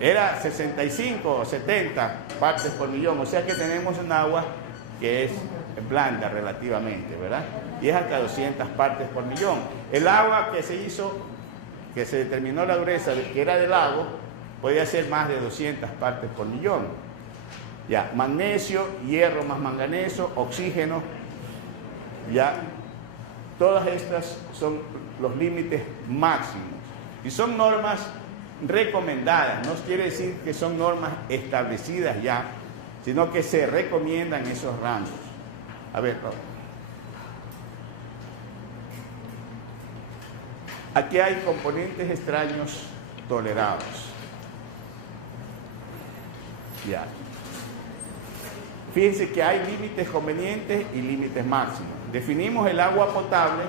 era 65 o 70 partes por millón, o sea que tenemos un agua que es blanda relativamente, ¿verdad? Y es hasta 200 partes por millón. El agua que se hizo, que se determinó la dureza, que era del lago, podía ser más de 200 partes por millón. Ya, magnesio, hierro más manganeso, oxígeno, ya, todas estas son los límites máximos. Y son normas recomendadas, no quiere decir que son normas establecidas ya, sino que se recomiendan esos rangos. A ver, aquí hay componentes extraños tolerados. Ya. Fíjense que hay límites convenientes y límites máximos. Definimos el agua potable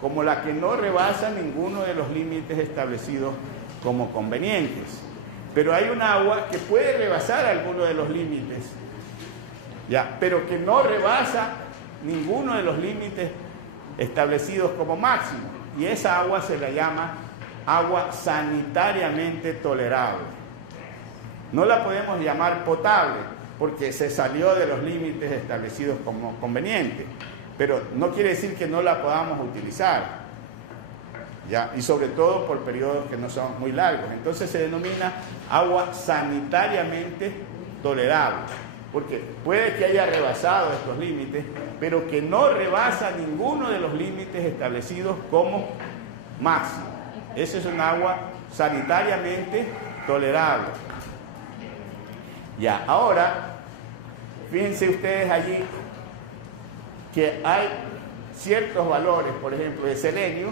como la que no rebasa ninguno de los límites establecidos como convenientes. Pero hay un agua que puede rebasar alguno de los límites, ya, pero que no rebasa ninguno de los límites establecidos como máximo. Y esa agua se la llama agua sanitariamente tolerable. No la podemos llamar potable porque se salió de los límites establecidos como conveniente, pero no quiere decir que no la podamos utilizar, ¿ya? Y sobre todo por periodos que no son muy largos. Entonces se denomina agua sanitariamente tolerable, porque puede que haya rebasado estos límites, pero que no rebasa ninguno de los límites establecidos como máximo. Esa es un agua sanitariamente tolerable. Ya, ahora, fíjense ustedes allí que hay ciertos valores, por ejemplo, de selenio,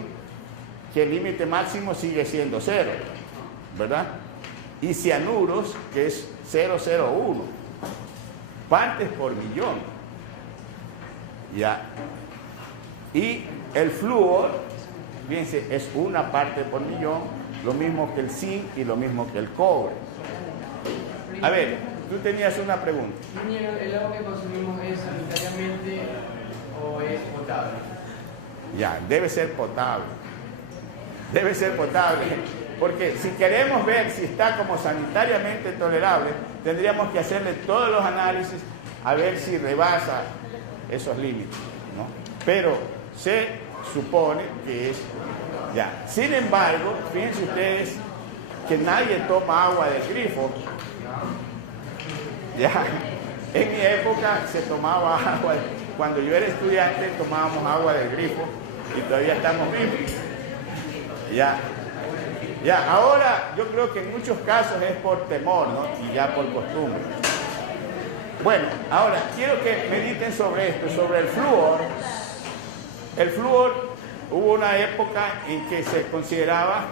que el límite máximo sigue siendo 0, ¿verdad? Y cianuros, que es 0,01 partes por millón. Ya. Y el flúor, fíjense, es 1 parte por millón, lo mismo que el zinc y lo mismo que el cobre. A ver, tú tenías una pregunta. ¿El agua que consumimos es sanitariamente o es potable? Ya, debe ser potable. Debe ser potable. Porque si queremos ver si está como sanitariamente tolerable, tendríamos que hacerle todos los análisis a ver si rebasa esos límites, ¿no? Pero se supone que es ya. Sin embargo, fíjense ustedes que nadie toma agua del grifo. Ya, en mi época se tomaba agua, cuando yo era estudiante tomábamos agua del grifo y todavía estamos vivos. Ya, ahora yo creo que en muchos casos es por temor, ¿no? Y ya por costumbre. Bueno, ahora quiero que mediten sobre esto, sobre el flúor. El flúor, hubo una época en que se consideraba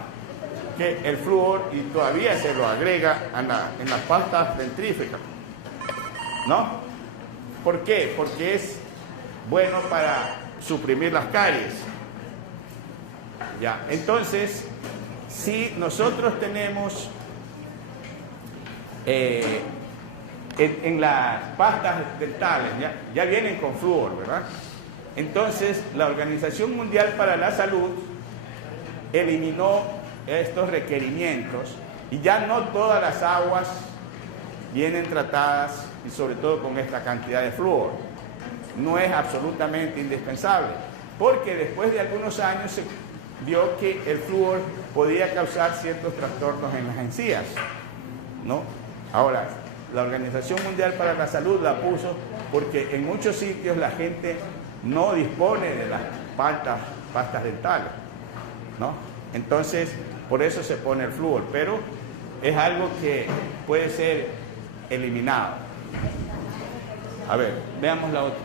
que el flúor, y todavía se lo agrega en las pastas dentríficas, ¿no? ¿Por qué? Porque es bueno para suprimir las caries. Ya, entonces, si nosotros tenemos en las pastas dentales, ya vienen con flúor, ¿verdad? Entonces, la Organización Mundial para la Salud eliminó estos requerimientos y ya no todas las aguas vienen tratadas y sobre todo con esta cantidad de flúor. No es absolutamente indispensable, porque después de algunos años se vio que el flúor podía causar ciertos trastornos en las encías, ¿no? Ahora, la Organización Mundial para la Salud la puso porque en muchos sitios la gente no dispone de las pastas dentales, ¿no? Entonces, por eso se pone el flúor, pero es algo que puede ser eliminado. A ver, veamos la otra.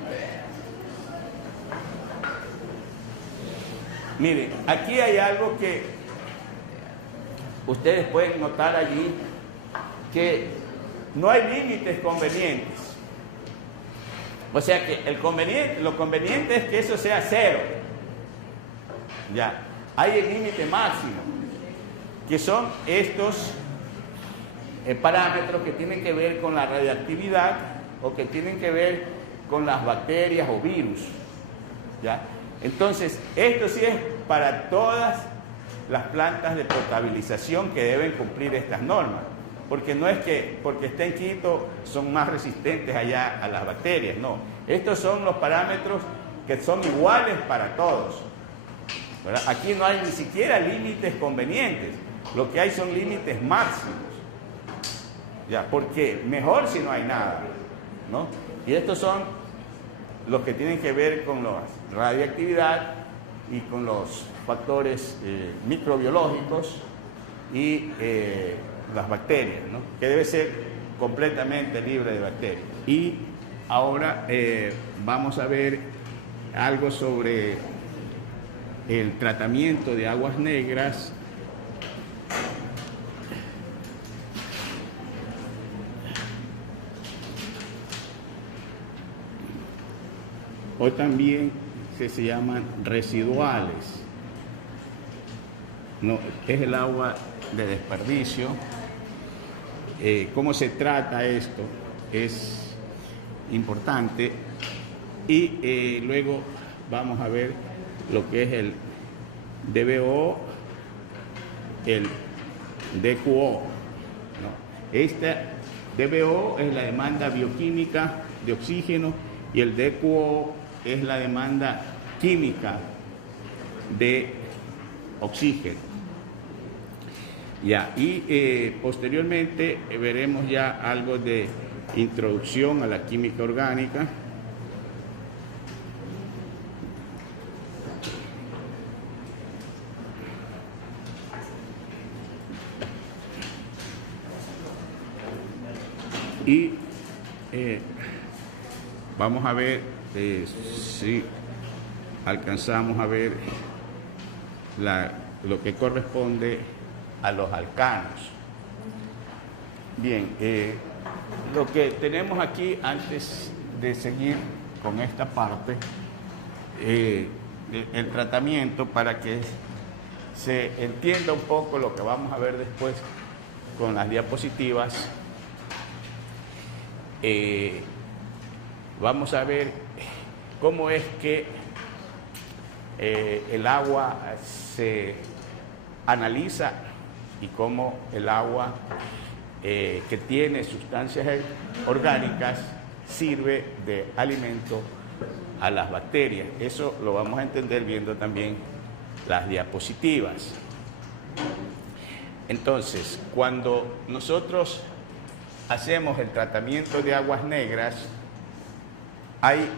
Miren, aquí hay algo que ustedes pueden notar allí, que no hay límites convenientes. O sea que lo conveniente es que eso sea 0. Ya, hay el límite máximo, que son estos parámetros que tienen que ver con la radiactividad o que tienen que ver con las bacterias o virus. ¿Ya? Entonces, esto sí es para todas las plantas de potabilización que deben cumplir estas normas. Porque no es que porque está en Quito son más resistentes allá a las bacterias, no. Estos son los parámetros que son iguales para todos, ¿verdad? Aquí no hay ni siquiera límites convenientes, lo que hay son límites máximos. Ya, porque mejor si no hay nada, ¿no? Y estos son los que tienen que ver con la radioactividad y con los factores microbiológicos y las bacterias, ¿no? Que debe ser completamente libre de bacterias. Y ahora vamos a ver algo sobre el tratamiento de aguas negras. O también que se llaman residuales. No, es el agua de desperdicio. ¿Cómo se trata esto? Es importante. Y luego vamos a ver lo que es el DBO, el DQO, ¿no? Esta DBO es la demanda bioquímica de oxígeno y el DQO es la demanda química de oxígeno. Ya, y posteriormente veremos ya algo de introducción a la química orgánica. Y vamos a ver si alcanzamos a ver lo que corresponde a los alcanos. Bien, lo que tenemos aquí antes de seguir con esta parte, el tratamiento, para que se entienda un poco lo que vamos a ver después con las diapositivas. Vamos a ver cómo es que el agua se analiza y cómo el agua que tiene sustancias orgánicas sirve de alimento a las bacterias. Eso lo vamos a entender viendo también las diapositivas. Entonces, cuando nosotros hacemos el tratamiento de aguas negras, hay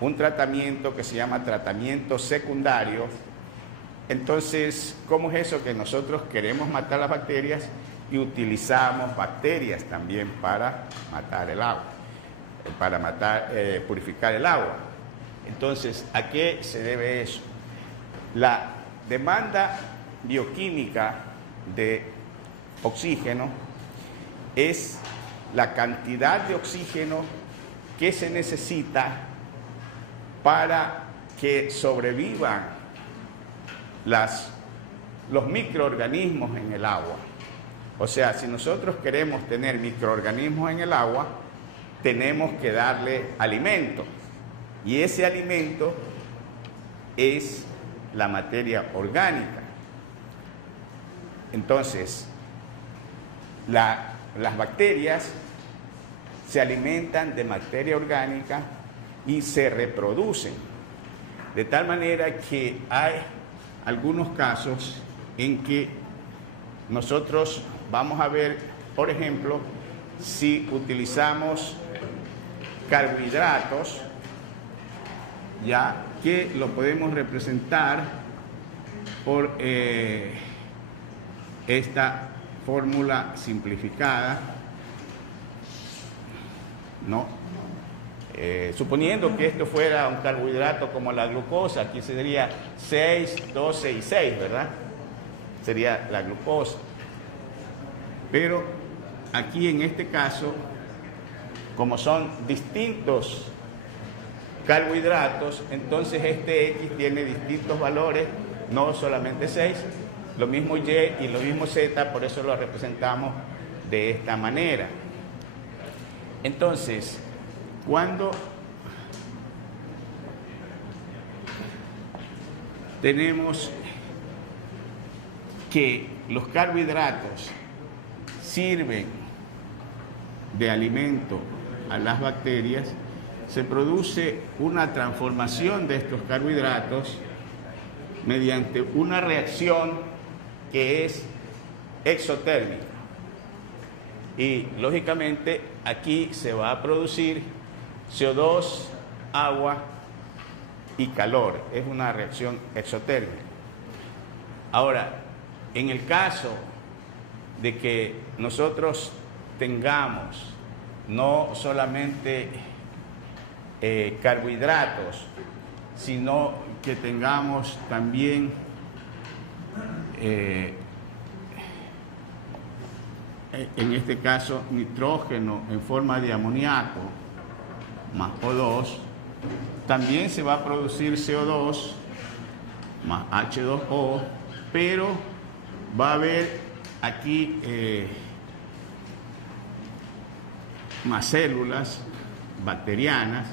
un tratamiento que se llama tratamiento secundario. Entonces, ¿cómo es eso? Que nosotros queremos matar las bacterias y utilizamos bacterias también para matar el agua, para purificar el agua. Entonces, ¿a qué se debe eso? La demanda bioquímica de oxígeno es la cantidad de oxígeno que se necesita para que sobrevivan los microorganismos en el agua. O sea, si nosotros queremos tener microorganismos en el agua, tenemos que darle alimento. Y ese alimento es la materia orgánica. Entonces, las bacterias se alimentan de materia orgánica y se reproducen. De tal manera que hay algunos casos en que nosotros vamos a ver, por ejemplo, si utilizamos carbohidratos, ya que lo podemos representar por esta fórmula simplificada, ¿no? Suponiendo que esto fuera un carbohidrato como la glucosa, aquí sería 6, 12 y 6, ¿verdad? Sería la glucosa. Pero aquí en este caso, como son distintos carbohidratos, entonces este X tiene distintos valores, no solamente 6, lo mismo Y y lo mismo Z, por eso lo representamos de esta manera. Entonces, cuando tenemos que los carbohidratos sirven de alimento a las bacterias, se produce una transformación de estos carbohidratos mediante una reacción que es exotérmica. Y lógicamente aquí se va a producir CO2, agua y calor. Es una reacción exotérmica. Ahora, en el caso de que nosotros tengamos no solamente carbohidratos, sino que tengamos también en este caso nitrógeno en forma de amoníaco más O2, también se va a producir CO2 más H2O, pero va a haber aquí más células bacterianas,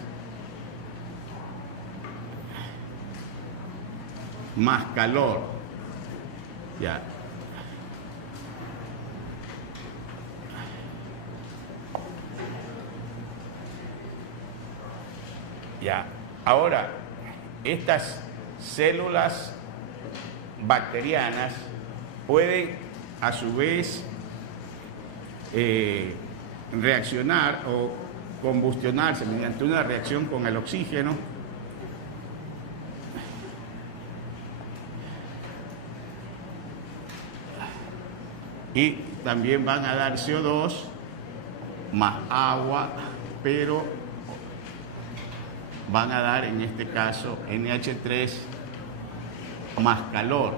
más calor. Ya. Ya. Ahora, estas células bacterianas pueden a su vez reaccionar o combustionarse mediante una reacción con el oxígeno y también van a dar CO2 más agua, pero van a dar en este caso NH3 más calor.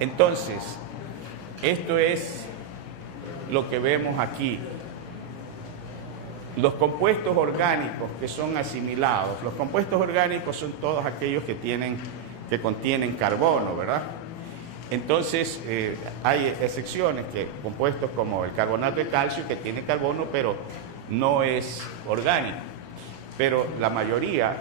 Entonces, esto es lo que vemos aquí. Los compuestos orgánicos que son asimilados, los compuestos orgánicos son todos aquellos que contienen carbono, ¿verdad? Entonces, hay excepciones, que compuestos como el carbonato de calcio, que tiene carbono, pero no es orgánico. Pero la mayoría,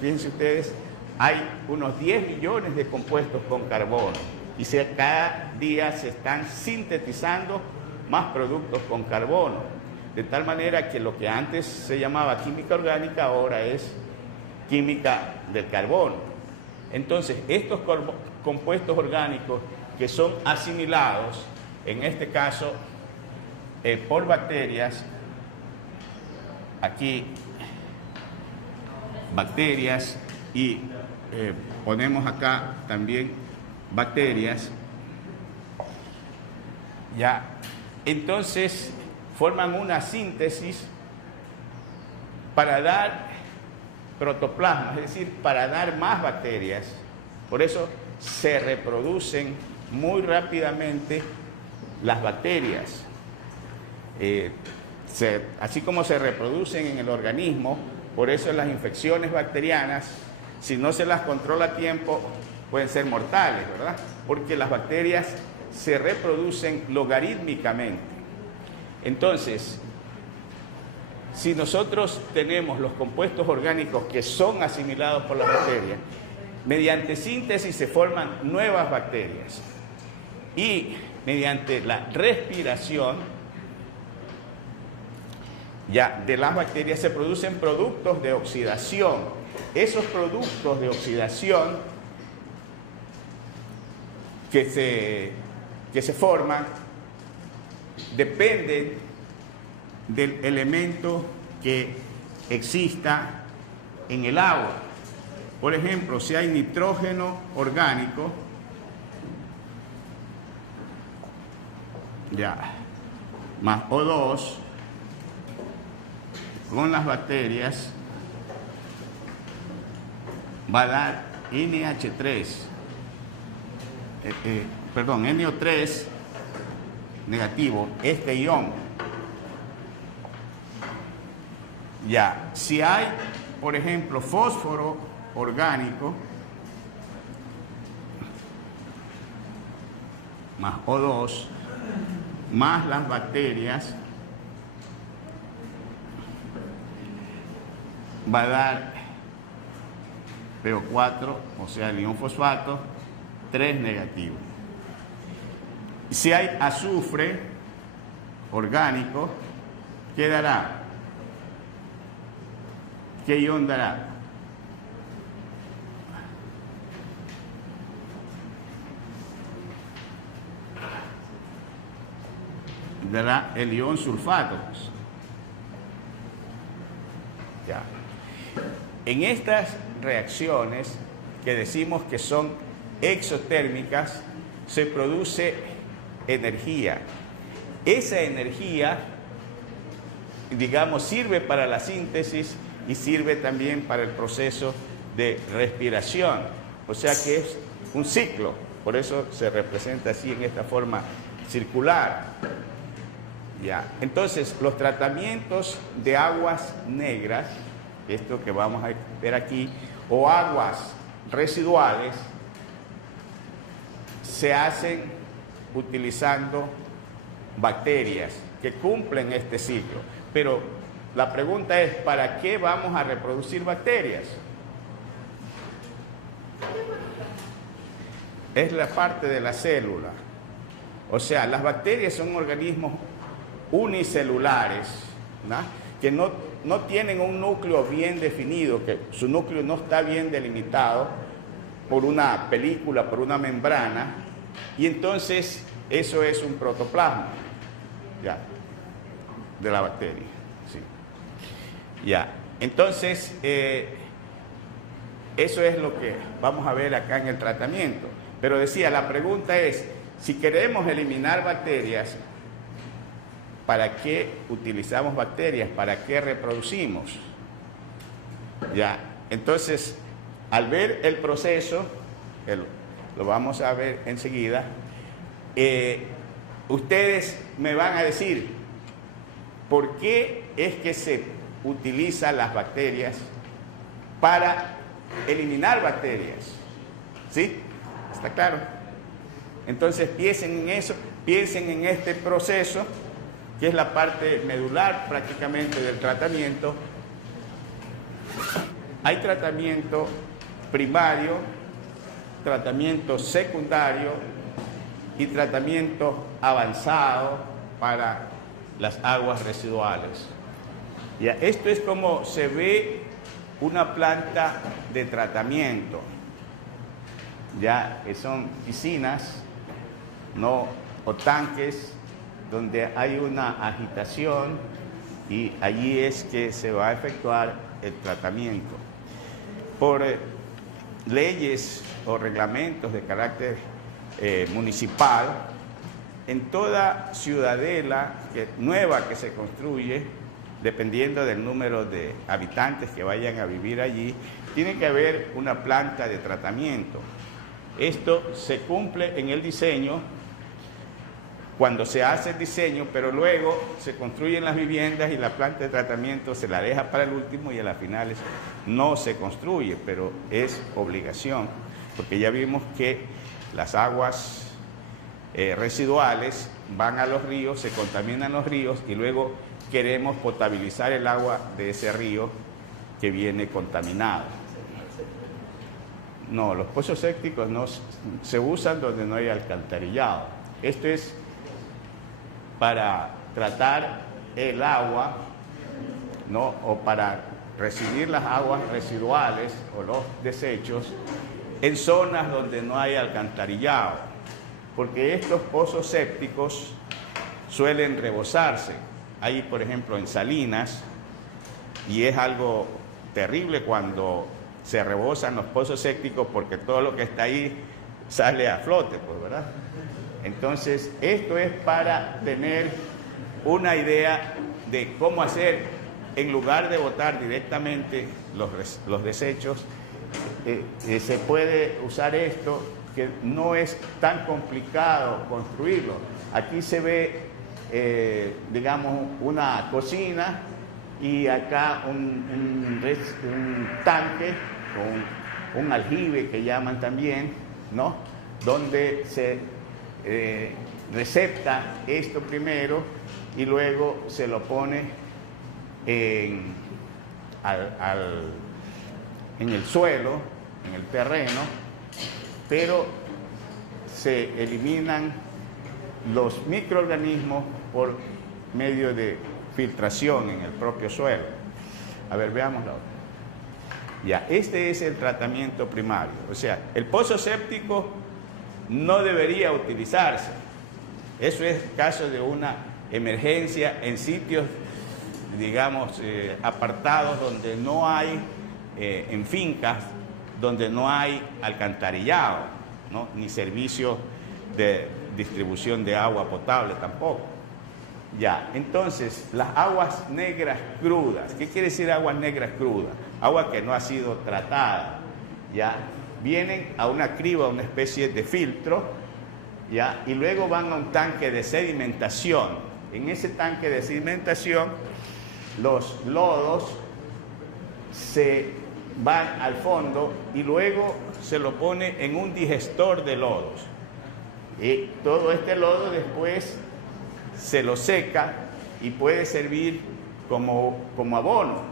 fíjense ustedes, hay unos 10 millones de compuestos con carbono. Y cada día se están sintetizando más productos con carbono. De tal manera que lo que antes se llamaba química orgánica, ahora es química del carbono. Entonces, estos compuestos orgánicos que son asimilados, en este caso, por bacterias, aquí, bacterias, y ponemos acá también bacterias, ya, entonces forman una síntesis para dar protoplasma, es decir, para dar más bacterias. Por eso se reproducen muy rápidamente las bacterias. Así como se reproducen en el organismo, por eso las infecciones bacterianas, si no se las controla a tiempo, pueden ser mortales, ¿verdad? Porque las bacterias se reproducen logarítmicamente. Entonces, si nosotros tenemos los compuestos orgánicos que son asimilados por las bacterias, mediante síntesis se forman nuevas bacterias y mediante la respiración ya de las bacterias se producen productos de oxidación. Esos productos de oxidación que se forman dependen del elemento que exista en el agua. Por ejemplo, si hay nitrógeno orgánico, ya, más O2, con las bacterias va a dar NH3, NO3 negativo, este ion. Ya, si hay, por ejemplo, fósforo orgánico, más O2, más las bacterias, va a dar PO4, o sea, el ion fosfato, 3 negativo. Si hay azufre orgánico, ¿qué dará? ¿Qué ion dará? Dará el ion sulfato. Ya. En estas reacciones que decimos que son exotérmicas, se produce energía. Esa energía, digamos, sirve para la síntesis y sirve también para el proceso de respiración. O sea que es un ciclo, por eso se representa así en esta forma circular. Ya. Entonces, los tratamientos de aguas negras, esto que vamos a ver aquí, o aguas residuales, se hacen utilizando bacterias que cumplen este ciclo. Pero la pregunta es, ¿para qué vamos a reproducir bacterias? Es la parte de la célula. O sea, las bacterias son organismos unicelulares, ¿no? Que no tienen un núcleo bien definido, que su núcleo no está bien delimitado por una película, por una membrana, y entonces eso es un protoplasma, ya, de la bacteria, sí. Ya, entonces eso es lo que vamos a ver acá en el tratamiento. Pero decía, la pregunta es, si queremos eliminar bacterias, ¿para qué utilizamos bacterias? ¿Para qué reproducimos? Ya, entonces, al ver el proceso, lo vamos a ver enseguida, ustedes me van a decir, ¿por qué es que se utilizan las bacterias para eliminar bacterias? ¿Sí? ¿Está claro? Entonces, piensen en eso, piensen en este proceso, que es la parte medular prácticamente del tratamiento. Hay tratamiento primario, tratamiento secundario y tratamiento avanzado para las aguas residuales. Ya, esto es como se ve una planta de tratamiento, ya que son piscinas, ¿no? O tanques donde hay una agitación y allí es que se va a efectuar el tratamiento. Por leyes o reglamentos de carácter municipal, en toda ciudadela nueva que se construye, dependiendo del número de habitantes que vayan a vivir allí, tiene que haber una planta de tratamiento. Esto se cumple en el diseño, cuando se hace el diseño, pero luego se construyen las viviendas y la planta de tratamiento se la deja para el último y a las finales no se construye, pero es obligación, porque ya vimos que las aguas residuales van a los ríos, se contaminan los ríos y luego queremos potabilizar el agua de ese río que viene contaminado. No, los pozos sépticos no se usan donde no hay alcantarillado. Esto es para tratar el agua, ¿no? O para recibir las aguas residuales o los desechos en zonas donde no hay alcantarillado, porque estos pozos sépticos suelen rebosarse. Hay, por ejemplo, en Salinas, y es algo terrible cuando se rebosan los pozos sépticos porque todo lo que está ahí sale a flote, pues, ¿verdad? Entonces, esto es para tener una idea de cómo hacer, en lugar de botar directamente los desechos, se puede usar esto, que no es tan complicado construirlo. Aquí se ve, digamos, una cocina y acá un tanque con un aljibe que llaman también, ¿no? Donde se recepta esto primero y luego se lo pone en el suelo, en el terreno, pero se eliminan los microorganismos por medio de filtración en el propio suelo. A ver, veamos la otra. Ya, este es el tratamiento primario. O sea, el pozo séptico no debería utilizarse. Eso es caso de una emergencia en sitios, digamos, apartados donde no hay, en fincas, donde no hay alcantarillado, ¿no? Ni servicio de distribución de agua potable tampoco. Ya, entonces, las aguas negras crudas. ¿Qué quiere decir aguas negras crudas? Agua que no ha sido tratada, ya, vienen a una criba, una especie de filtro, ya, y luego van a un tanque de sedimentación. En ese tanque de sedimentación, los lodos se van al fondo y luego se lo pone en un digestor de lodos. Y todo este lodo después se lo seca y puede servir como abono.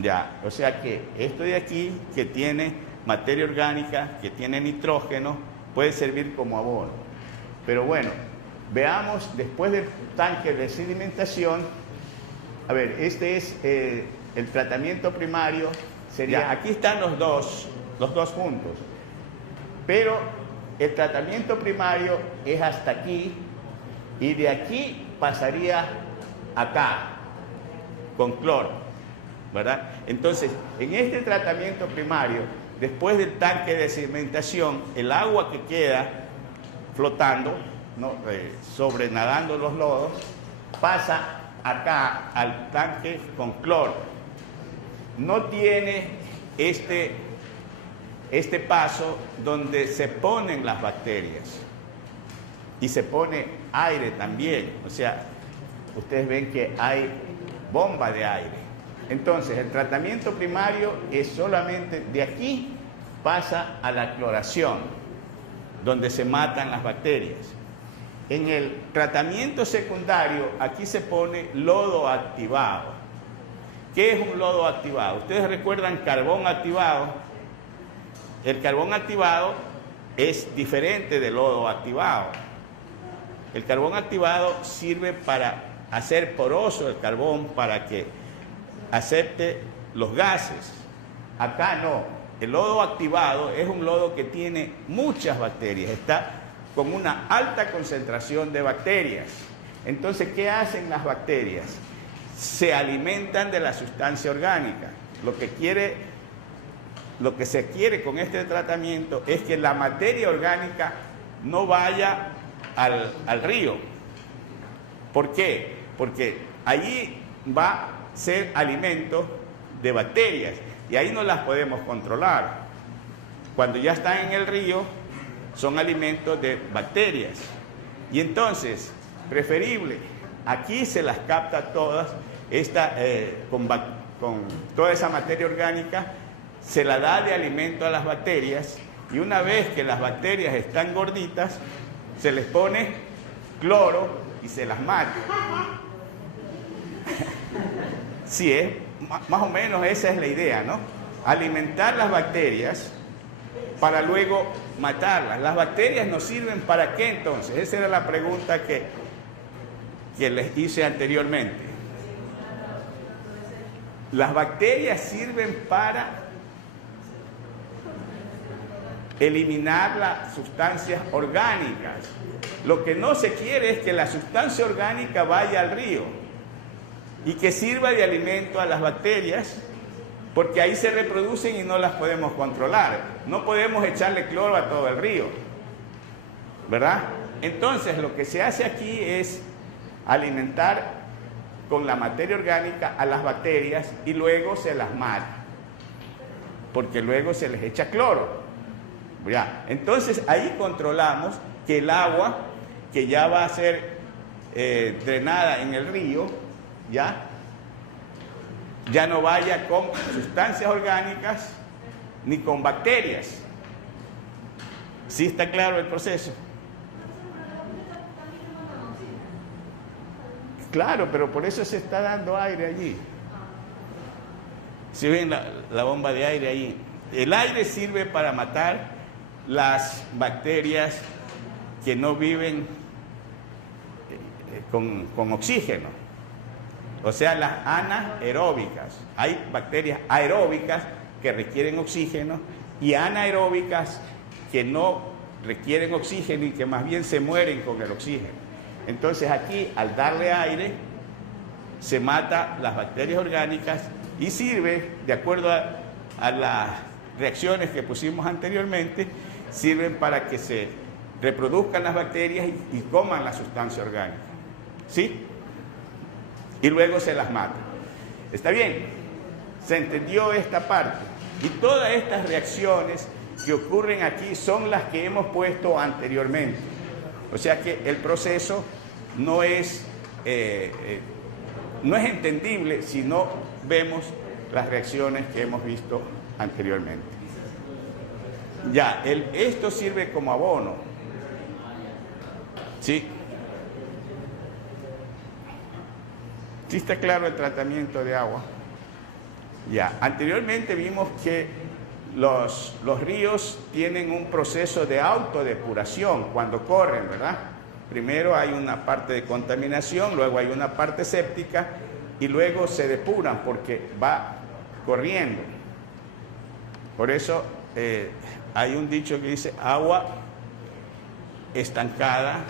Ya, o sea que esto de aquí, que tiene materia orgánica, que tiene nitrógeno, puede servir como abono. Pero bueno, veamos después del tanque de sedimentación. A ver, este es el tratamiento primario. Sería, aquí están los dos juntos. Pero el tratamiento primario es hasta aquí y de aquí pasaría acá con cloro, ¿verdad? Entonces, en este tratamiento primario, después del tanque de sedimentación, el agua que queda flotando, ¿no? Sobrenadando los lodos, pasa acá al tanque con cloro. No tiene este paso donde se ponen las bacterias y se pone aire también. O sea, ustedes ven que hay bomba de aire. Entonces, el tratamiento primario es solamente de aquí pasa a la cloración, donde se matan las bacterias. En el tratamiento secundario, aquí se pone lodo activado. ¿Qué es un lodo activado? Ustedes recuerdan carbón activado. El carbón activado es diferente del lodo activado. El carbón activado sirve para hacer poroso el carbón para que acepte los gases. Acá no. El lodo activado es un lodo que tiene muchas bacterias, está con una alta concentración de bacterias. Entonces, ¿qué hacen las bacterias? Se alimentan de la sustancia orgánica. Lo que se quiere con este tratamiento es que la materia orgánica no vaya al río. ¿Por qué? Porque allí va a ser alimento de bacterias y ahí no las podemos controlar. Cuando ya están en el río, son alimentos de bacterias. Y entonces, preferible, aquí se las capta todas, con toda esa materia orgánica, se la da de alimento a las bacterias y una vez que las bacterias están gorditas, se les pone cloro y se las mata. Sí, más o menos esa es la idea, ¿no? Alimentar las bacterias para luego matarlas. ¿Las bacterias nos sirven para qué entonces? Esa era la pregunta que les hice anteriormente. Las bacterias sirven para eliminar las sustancias orgánicas. Lo que no se quiere es que la sustancia orgánica vaya al río y que sirva de alimento a las bacterias, porque ahí se reproducen y no las podemos controlar. No podemos echarle cloro a todo el río, ¿verdad? Entonces, lo que se hace aquí es alimentar con la materia orgánica a las bacterias y luego se las mata, porque luego se les echa cloro. ¿Ya? Entonces, ahí controlamos que el agua que ya va a ser drenada en el río, ya no vaya con sustancias orgánicas ni con bacterias. ¿Sí está claro el proceso? Claro, pero por eso se está dando aire allí. ¿Sí ven la bomba de aire ahí? El aire sirve para matar las bacterias que no viven con oxígeno. O sea, las anaeróbicas. Hay bacterias aeróbicas que requieren oxígeno y anaeróbicas que no requieren oxígeno y que más bien se mueren con el oxígeno. Entonces aquí, al darle aire, se mata las bacterias orgánicas y sirve, de acuerdo a las reacciones que pusimos anteriormente, sirven para que se reproduzcan las bacterias y coman la sustancia orgánica. ¿Sí? Y luego se las mata. ¿Está bien? ¿Se entendió esta parte? Y todas estas reacciones que ocurren aquí son las que hemos puesto anteriormente. O sea que el proceso no es entendible si no vemos las reacciones que hemos visto anteriormente. Ya, esto sirve como abono. ¿Sí? ¿Sí está claro el tratamiento de agua? Ya, anteriormente vimos que los ríos tienen un proceso de autodepuración cuando corren, ¿verdad? Primero hay una parte de contaminación, luego hay una parte séptica y luego se depuran porque va corriendo. Por eso hay un dicho que dice: agua estancada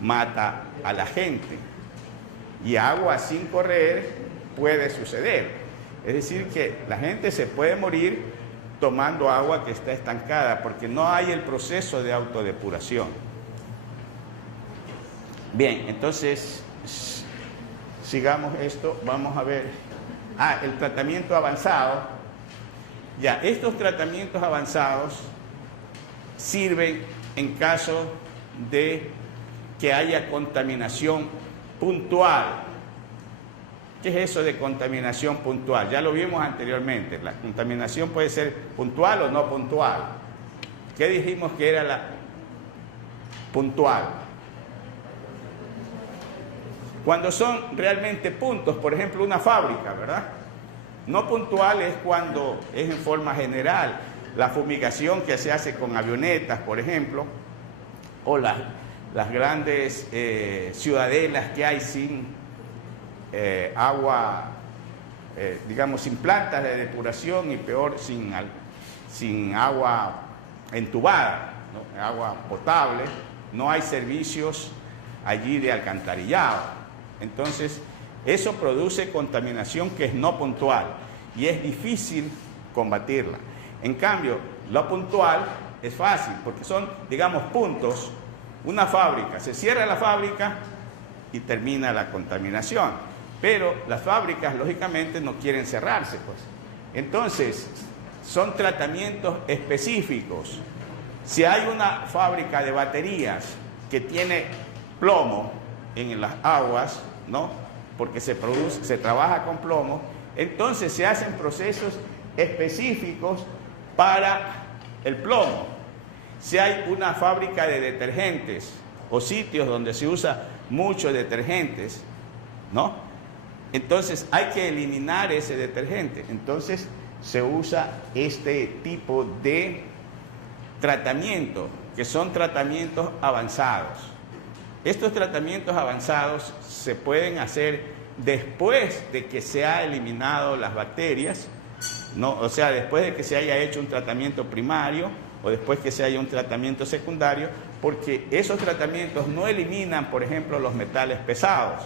mata a la gente y agua sin correr puede suceder. Es decir, que la gente se puede morir tomando agua que está estancada porque no hay el proceso de autodepuración. Bien, entonces sigamos esto, vamos a ver. El tratamiento avanzado. Ya, estos tratamientos avanzados sirven en caso de que haya contaminación puntual. ¿Qué es eso de contaminación puntual? Ya lo vimos anteriormente. La contaminación puede ser puntual o no puntual. ¿Qué dijimos que era la puntual? Cuando son realmente puntos, por ejemplo, una fábrica, ¿verdad? No puntual es cuando es en forma general. La fumigación que se hace con avionetas, por ejemplo, o las grandes ciudadelas que hay sin agua, digamos, sin plantas de depuración y peor sin agua entubada, ¿no? Agua potable, no hay servicios allí de alcantarillado. Entonces, eso produce contaminación que es no puntual y es difícil combatirla. En cambio, lo puntual es fácil porque son, digamos, puntos. Una fábrica, se cierra la fábrica y termina la contaminación. Pero las fábricas, lógicamente, no quieren cerrarse, pues. Entonces, son tratamientos específicos. Si hay una fábrica de baterías que tiene plomo en las aguas, ¿no? Porque se trabaja con plomo, entonces se hacen procesos específicos para el plomo. Si hay una fábrica de detergentes o sitios donde se usa mucho detergentes, ¿no? Entonces hay que eliminar ese detergente. Entonces se usa este tipo de tratamiento, que son tratamientos avanzados. Estos tratamientos avanzados se pueden hacer después de que se ha eliminado las bacterias, ¿no? O sea, después de que se haya hecho un tratamiento primario o después que se haya un tratamiento secundario, porque esos tratamientos no eliminan, por ejemplo, los metales pesados.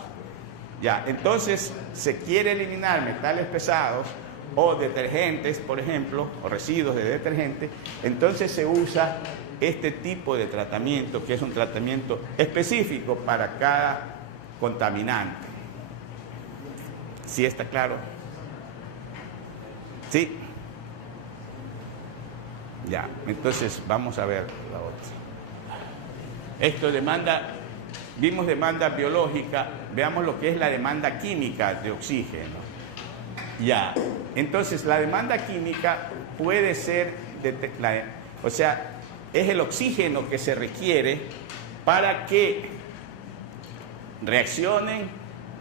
Ya, entonces se quiere eliminar metales pesados o detergentes, por ejemplo, o residuos de detergente, entonces se usa este tipo de tratamiento, que es un tratamiento específico para cada contaminante. ¿Sí está claro? ¿Sí? Ya, entonces vamos a ver la otra. Esto vimos demanda biológica, veamos lo que es la demanda química de oxígeno. Ya, entonces la demanda química puede ser, o sea, es el oxígeno que se requiere para que reaccionen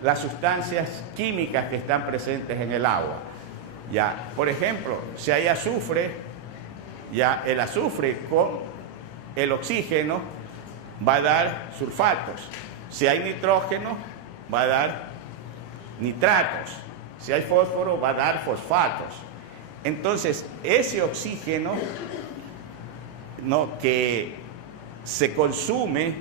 las sustancias químicas que están presentes en el agua. Ya, por ejemplo, si hay azufre, ya el azufre con el oxígeno va a dar sulfatos. Si hay nitrógeno, va a dar nitratos. Si hay fósforo, va a dar fosfatos. Entonces, ese oxígeno, ¿no?, que se consume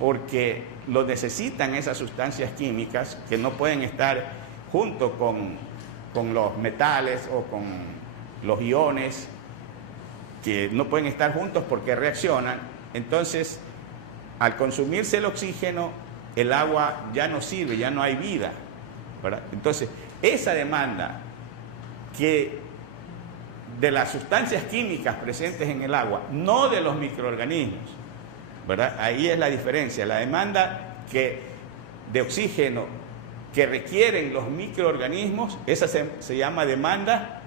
porque lo necesitan esas sustancias químicas que no pueden estar junto con los metales o con los iones, que no pueden estar juntos porque reaccionan. Entonces, al consumirse el oxígeno, el agua ya no sirve, ya no hay vida, ¿verdad? Entonces, esa demanda que de las sustancias químicas presentes en el agua, no de los microorganismos, ¿verdad? Ahí es la diferencia. La demanda de oxígeno que requieren los microorganismos, esa se llama demanda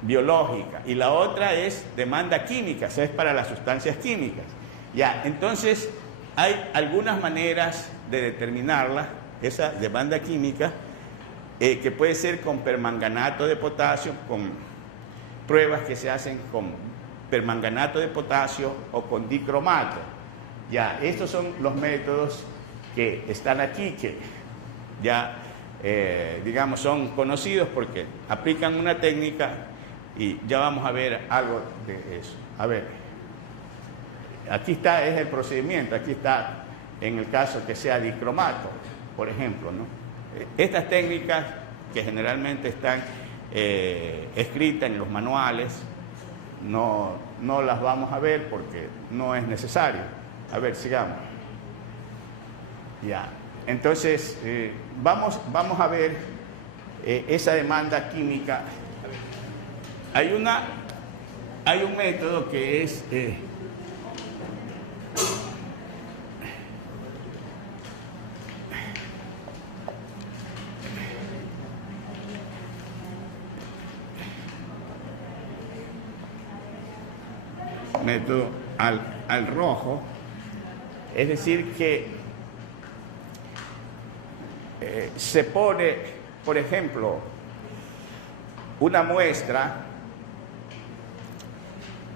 biológica, y la otra es demanda química, esa es para las sustancias químicas. Ya, entonces hay algunas maneras de determinarla, esa demanda química, que puede ser con permanganato de potasio, con pruebas que se hacen con permanganato de potasio o con dicromato. Ya, estos son los métodos que están aquí, que ya, digamos, son conocidos porque aplican una técnica, y ya vamos a ver algo de eso. A ver, aquí está, es el procedimiento, aquí está en el caso que sea dicromato, por ejemplo, ¿no? Estas técnicas que generalmente están escritas en los manuales, no las vamos a ver porque no es necesario. A ver, sigamos. Ya, entonces vamos a ver esa demanda química. Hay un método que es método al rojo, es decir que se pone, por ejemplo, una muestra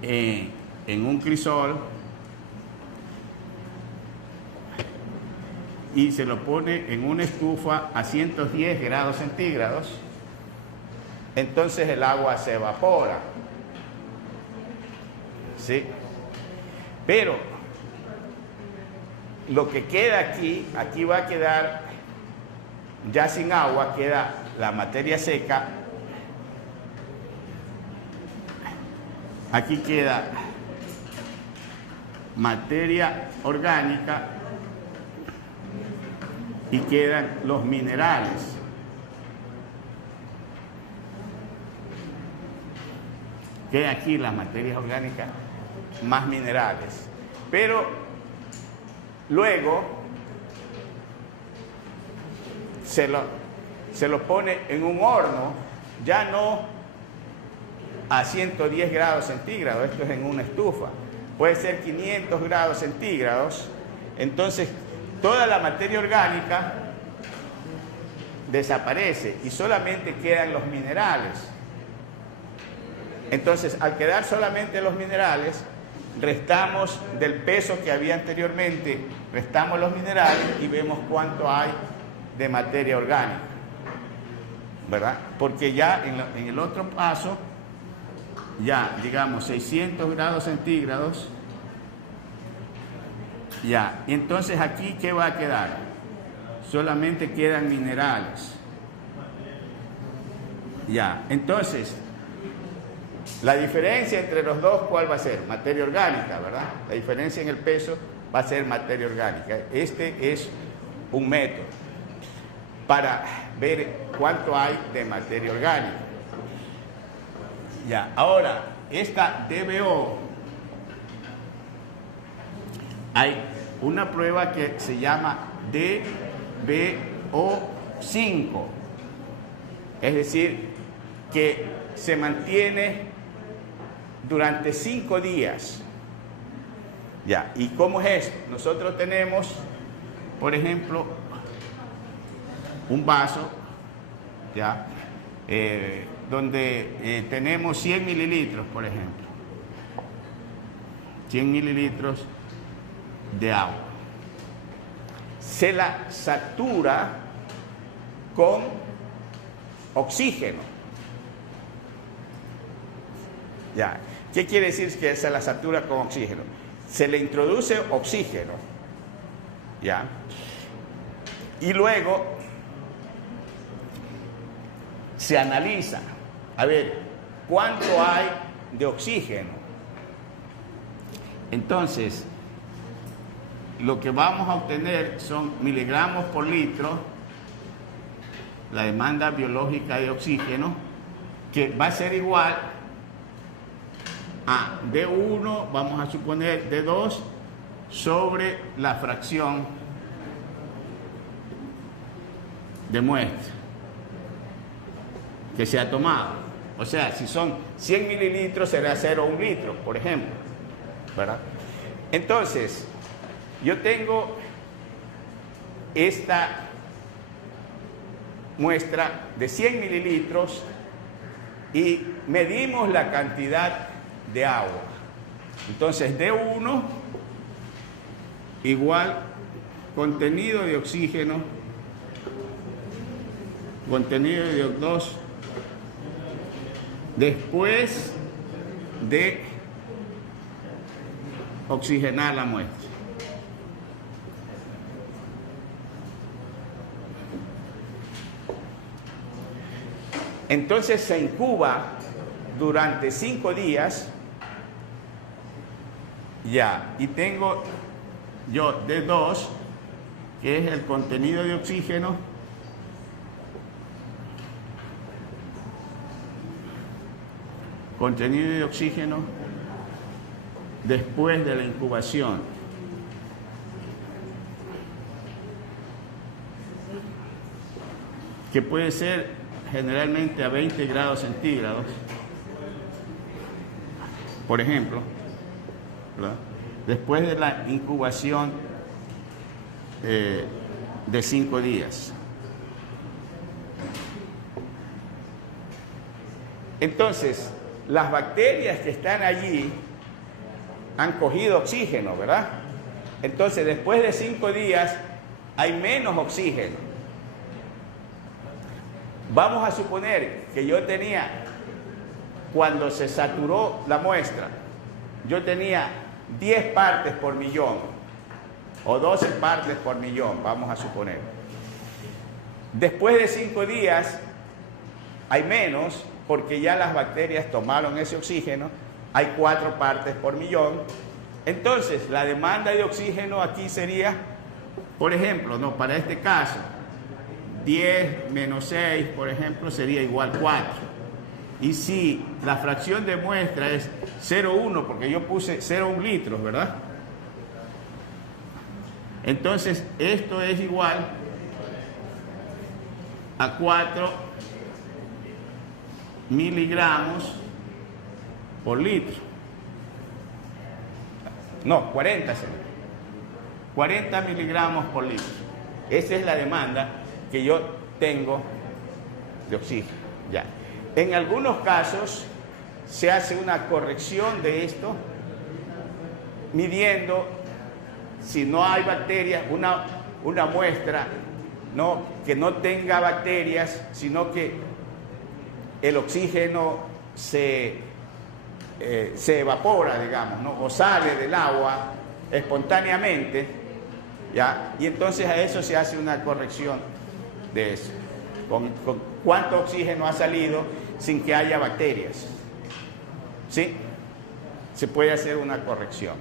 en un crisol y se lo pone en una estufa a 110 grados centígrados, entonces el agua se evapora, ¿sí? Pero lo que queda aquí va a quedar ya sin agua, queda la materia seca. Aquí queda materia orgánica y quedan los minerales. Queda aquí las materias orgánicas más minerales. Pero luego se lo pone en un horno, ya no a 110 grados centígrados, esto es en una estufa, puede ser 500 grados centígrados, entonces toda la materia orgánica desaparece y solamente quedan los minerales. Entonces, al quedar solamente los minerales, restamos del peso que había anteriormente, restamos los minerales y vemos cuánto hay de materia orgánica, ¿verdad? Porque ya en el otro paso, ya, digamos, 600 grados centígrados, ya, entonces aquí, ¿qué va a quedar? Solamente quedan minerales. Ya, entonces, la diferencia entre los dos, ¿cuál va a ser? Materia orgánica, ¿verdad? La diferencia en el peso va a ser materia orgánica. Este es un método para ver cuánto hay de materia orgánica. Ya, ahora, esta DBO, hay una prueba que se llama DBO5, es decir, que se mantiene durante 5 días. Ya, ¿y cómo es esto? Nosotros tenemos, por ejemplo, un vaso, ya, donde tenemos 100 mililitros, por ejemplo, 100 mililitros de agua. se la satura con oxígeno. Ya. ¿Qué quiere decir que se la satura con oxígeno? Se le introduce oxígeno, ¿ya? Y luego se analiza, a ver, ¿cuánto hay de oxígeno? Entonces, lo que vamos a obtener son miligramos por litro, la demanda biológica de oxígeno, que va a ser igual a D1, vamos a suponer D2, sobre la fracción de muestra que se ha tomado. O sea, si son 100 mililitros, será 0,1 litro, por ejemplo, ¿verdad? Entonces, yo tengo esta muestra de 100 mililitros y medimos la cantidad de agua. Entonces, D1 igual contenido de oxígeno, contenido de O2, después de oxigenar la muestra. Entonces se incuba durante 5 días, ya, y tengo yo D2, que es el contenido de oxígeno, después de la incubación. Que puede ser generalmente a 20 grados centígrados, por ejemplo, ¿verdad? Después de la incubación de 5 días. Entonces, las bacterias que están allí han cogido oxígeno, ¿verdad? Entonces, después de 5 días, hay menos oxígeno. Vamos a suponer que yo tenía, cuando se saturó la muestra, yo tenía 10 partes por millón o 12 partes por millón, vamos a suponer. Después de 5 días hay menos, porque ya las bacterias tomaron ese oxígeno, hay 4 partes por millón. Entonces la demanda de oxígeno aquí sería, por ejemplo, no, para este caso, 10 menos 6, por ejemplo, sería igual 4. Y si la fracción de muestra es 0,1, porque yo puse 0,1 litros, ¿verdad? Entonces, esto es igual a 4 miligramos por litro. No, 40 miligramos por litro. Esa es la demanda que yo tengo de oxígeno. Ya. En algunos casos se hace una corrección de esto, midiendo si no hay bacterias, una muestra que no tenga bacterias, sino que el oxígeno se evapora, digamos, ¿no? O sale del agua espontáneamente, ¿ya? Y entonces a eso se hace una corrección de eso, con cuánto oxígeno ha salido sin que haya bacterias, ¿sí? Se puede hacer una corrección.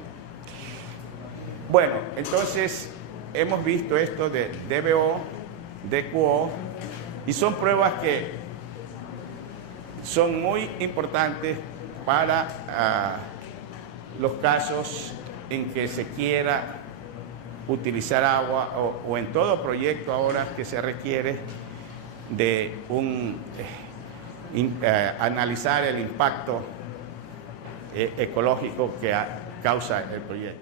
Bueno, entonces hemos visto esto de DBO, DQO, y son pruebas que son muy importantes para los casos en que se quiera utilizar agua o en todo proyecto ahora que se requiere de analizar el impacto ecológico que causa el proyecto.